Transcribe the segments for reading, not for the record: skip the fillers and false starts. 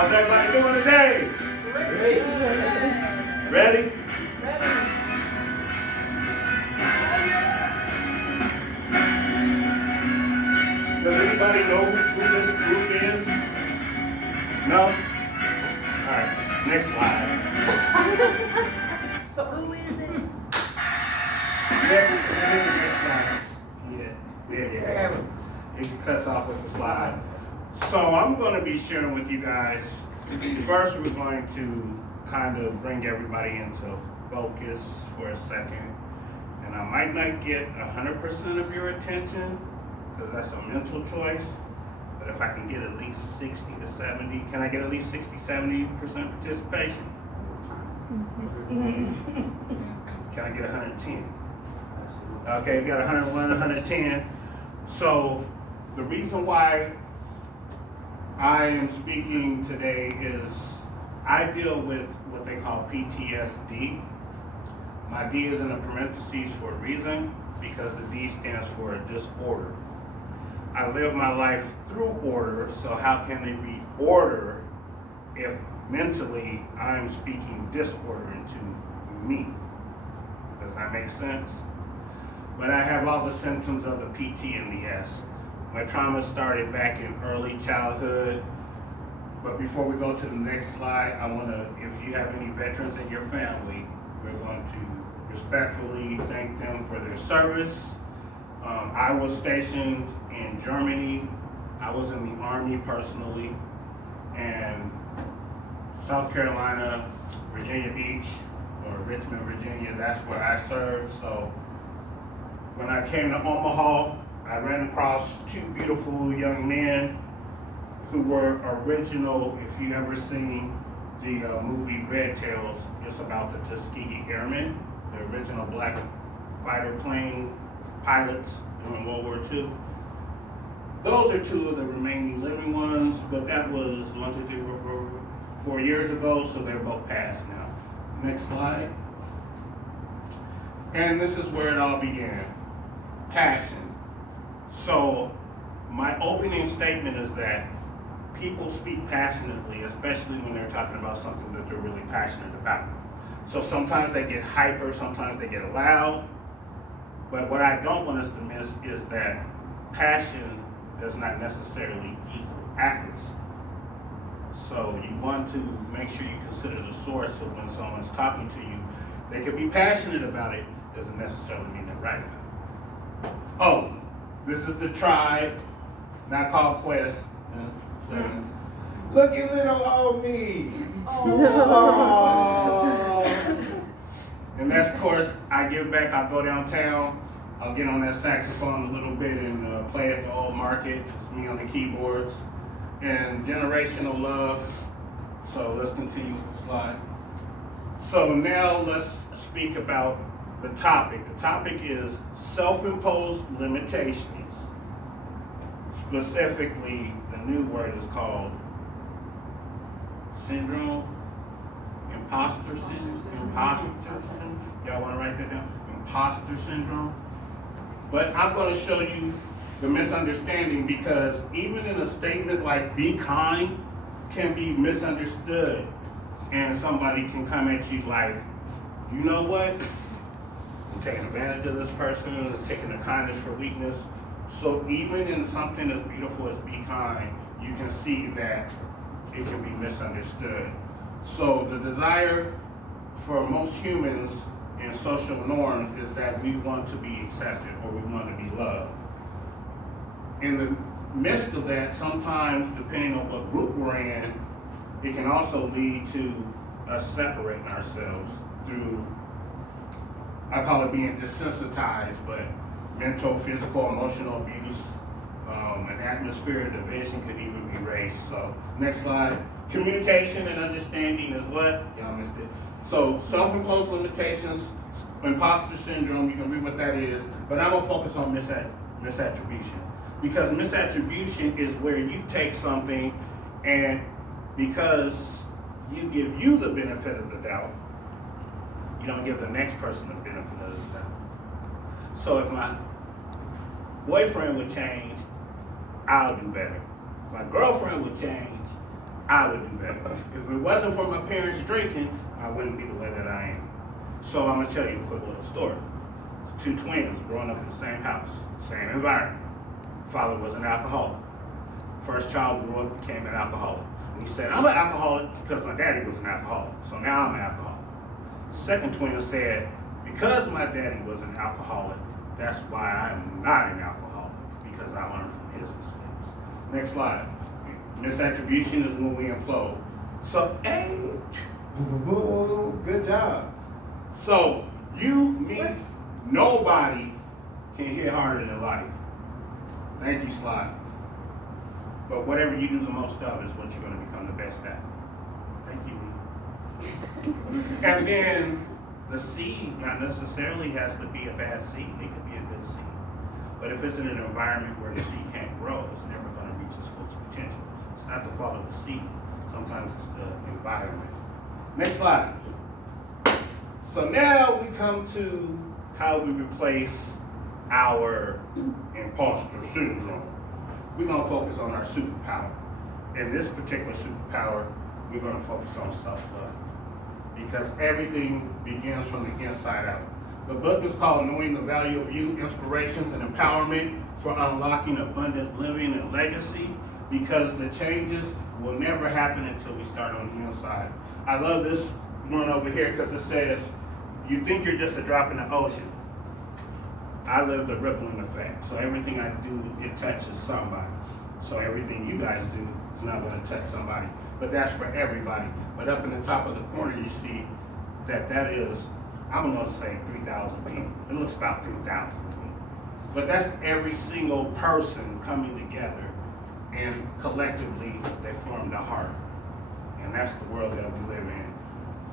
How's everybody doing today? Great. Ready? Does anybody know who this group is? No? Alright, next slide. So who is it? Next slide. Yeah, there you go. It cuts off with the slide. So I'm going to be sharing with you guys. First, we're going to kind of bring everybody into focus for a second. And I might not get 100% of your attention because that's a mental choice. But if I can get at least 60 to 70, can I get at least 60, 70% participation? Can I get 110? Okay, we got 101, 110. So the reason why I am speaking today is I deal with what they call PTSD. My D is in the parentheses for a reason because the D stands for a disorder. I live my life through order, so how can it be order if mentally I'm speaking disorder into me? Does that make sense? But I have all the symptoms of the PT and the S. My trauma started back in early childhood. But before we go to the next slide, I want to, if you have any veterans in your family, we're going to respectfully thank them for their service. I was stationed in Germany. I was in the Army personally, and South Carolina, Virginia Beach, or Richmond, Virginia, that's where I served. So when I came to Omaha, I ran across two beautiful young men who were original. If you ever seen the movie Red Tails, it's about the Tuskegee Airmen, the original black fighter plane pilots during World War II. Those are two of the remaining living ones, but that was 4 years ago, so they're both passed now. Next slide. And this is where it all began. Passion. So my opening statement is that people speak passionately, especially when they're talking about something that they're really passionate about. So sometimes they get hyper, sometimes they get loud. But what I don't want us to miss is that passion does not necessarily equal accuracy. So you want to make sure you consider the source of when someone's talking to you. They could be passionate about it, doesn't necessarily mean they're right about it. Oh, this is the tribe, not called Quest. Look at little old me. Oh. And that's, of course, I give back. I'll go downtown. I'll get on that saxophone a little bit and play at the old market. It's me on the keyboards. And generational love. So let's continue with the slide. So now let's speak about the topic. The topic is self-imposed limitations. Specifically, the new word is called syndrome, imposter syndrome. Y'all want to write that down? Imposter syndrome. But I'm going to show you the misunderstanding because even in a statement like be kind can be misunderstood, and somebody can come at you like, you know what? I'm taking advantage of this person, taking the kindness for weakness. So even in something as beautiful as be kind, you can see that it can be misunderstood. So the desire for most humans in social norms is that we want to be accepted or we want to be loved. In the midst of that, sometimes depending on what group we're in, it can also lead to us separating ourselves through, I call it being desensitized, but mental, physical, emotional abuse, an atmosphere of division could even be raised. So next slide. Communication and understanding is what? Y'all missed it. So self-imposed limitations, imposter syndrome, you can read what that is, but I'm gonna focus on misattribution. Because misattribution is where you take something and because you give you the benefit of the doubt, you don't give the next person the benefit of the doubt. So if my boyfriend would change, I'll do better. My girlfriend would change, I would do better. If it wasn't for my parents drinking, I wouldn't be the way that I am. So I'm gonna tell you a quick little story. Two twins growing up in the same house, same environment. Father was an alcoholic. First child grew up, became an alcoholic. And he said, I'm an alcoholic because my daddy was an alcoholic. So now I'm an alcoholic. Second twin said, because my daddy was an alcoholic, that's why I'm not an alcoholic, because I learned from his mistakes. Next slide. Misattribution is when we implode. So, hey, good job. So, you, me, nobody can hit harder than life. Thank you, slide. But whatever you do the most of is what you're going to become the best at. Thank you, me. And then the seed not necessarily has to be a bad seed. It could be a good seed. But if it's in an environment where the seed can't grow, it's never going to reach its full potential. It's not the fault of the seed. Sometimes it's the environment. Next slide. So now we come to how we replace our imposter syndrome. We're going to focus on our superpower. In this particular superpower, we're going to focus on self-love. Because everything begins from the inside out. The book is called Knowing the Value of You, Inspirations and Empowerment for Unlocking Abundant Living and Legacy, because the changes will never happen until we start on the inside. I love this one over here because it says, you think you're just a drop in the ocean. I live the rippling effect. So everything I do, it touches somebody. So everything you guys do is not going to touch somebody. But that's for everybody. But up in the top of the corner, you see that is, I'm going to say 3,000 people. It looks about 3,000 to me. But that's every single person coming together, and collectively they form the heart. And that's the world that we live in.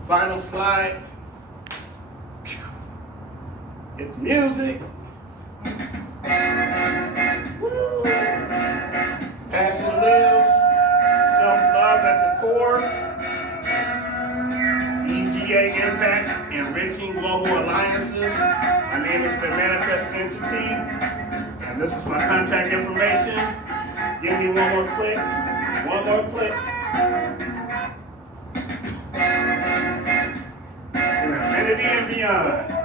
Final slide. Hit the music. Woo. Passion lives. Self-love at the core. EGA impact, enriching global alliances. My name is the Manifest Entity, and this is my contact information. Give me one more click. One more click. To infinity and beyond.